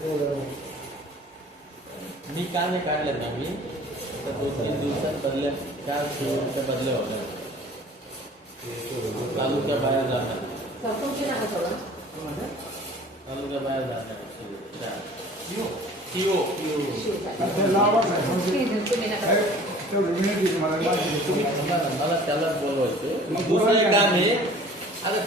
नहीं कार नहीं काट तो, तो दो तीन दिन से बदले चार छः दिन से बदले हो गए कालू का बाहर जाता है सबको क्या ना है कालू का बाहर जाता है क्यों क्यों क्यों तो लावा से तो रूमिया की मालूम है मालूम है मालूम है चलो बोलो इसे दूसरा एक काम है अरे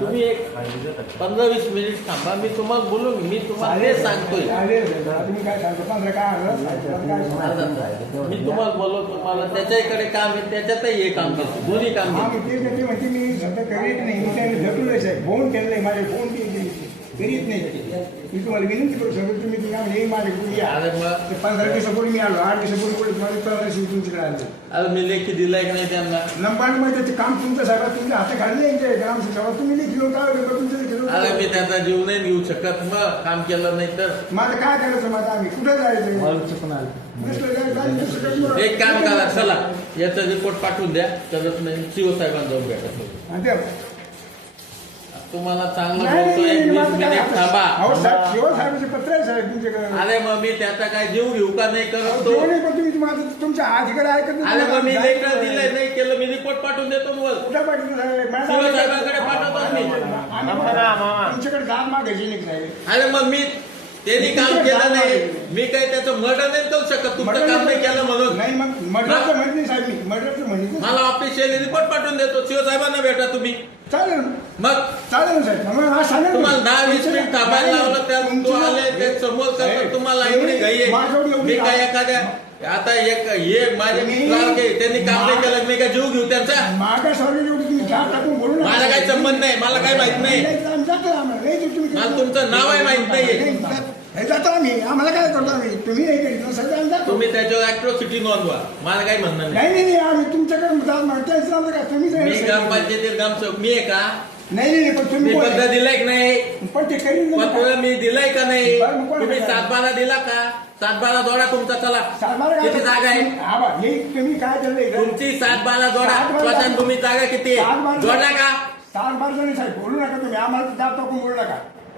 तुम्ही एक पंधरा वीस मिनिट थांबा मी तुम्हाला बोलून मी तुम्हाला सांगतोय काय सांगतो काय मी तुम्हाला बोलतो तुम्हाला त्याच्याहीकडे काम आहे त्याच्यातही हे काम करतो दोन्ही काम करीत नाही फोन केलंय माझे फोन केली तुम्हाला विनंती करू शकतो पंधरा दिवस आठ दिवसापूर्वी दिला एक नाही त्यांना लंबाणी हाती खाली तुम्ही त्यांचा जीव नाही येऊ शकत मग काम केलं नाही तर माझं काय करायचं माझं आम्ही कुठे जायचं एक काम करा चला याचा रिपोर्ट पाठवून द्या शिवसाहेबांना जाऊन भेटतो तुम्हाला चांगलं त्याचा काय जेऊ घेऊ का नाही तुमच्या आजकडे आहे का दिले नाही केलं मी रिपोर्ट पाठवून देतो कुठे पाठवतो पाठव तुमच्याकडे जाम मागायची साहेब आले मग मी ते काम केलं नाही मी काय त्याचं मर्डर नाही करू शकत काम नाही केलं म्हणून रिपोर्ट पाठवून देतो शिवसाहेबांना भेटा तुम्ही एखाद्या आता एक केलं मी काय जीव घेऊ त्यांचा काही संबंध नाही मला काय माहित नाही मला तुमचं नाव माहित नाही ए आता मी आम्हाला काय करतो तुम्ही एक इंजिनसर दादा तुम्ही ते जो ऍक्टो सिटी बोलवा मला काय म्हणणार नाही नाही नाही अरे तुमचा काय अर्थ म्हणताय असं का तुम्ही मुदा मी गाव पंचतेर गावच का नाही नाही पण तुम्ही दिलाय का नाही पण ते करी नाही मी दिलाय का नाही तुम्ही सात बारा दिला का सात बारा दोडा तुमचा चला किती जागा आहे हां बा मी कमी काय झालंय तुमची सात बारा दोडा पचन तुम्ही जागा किती आहे दोडा का चार भरच नाही सा बोलू नका तुम्ही आम्हाला दाब तो बोलू नका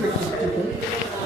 Tipo,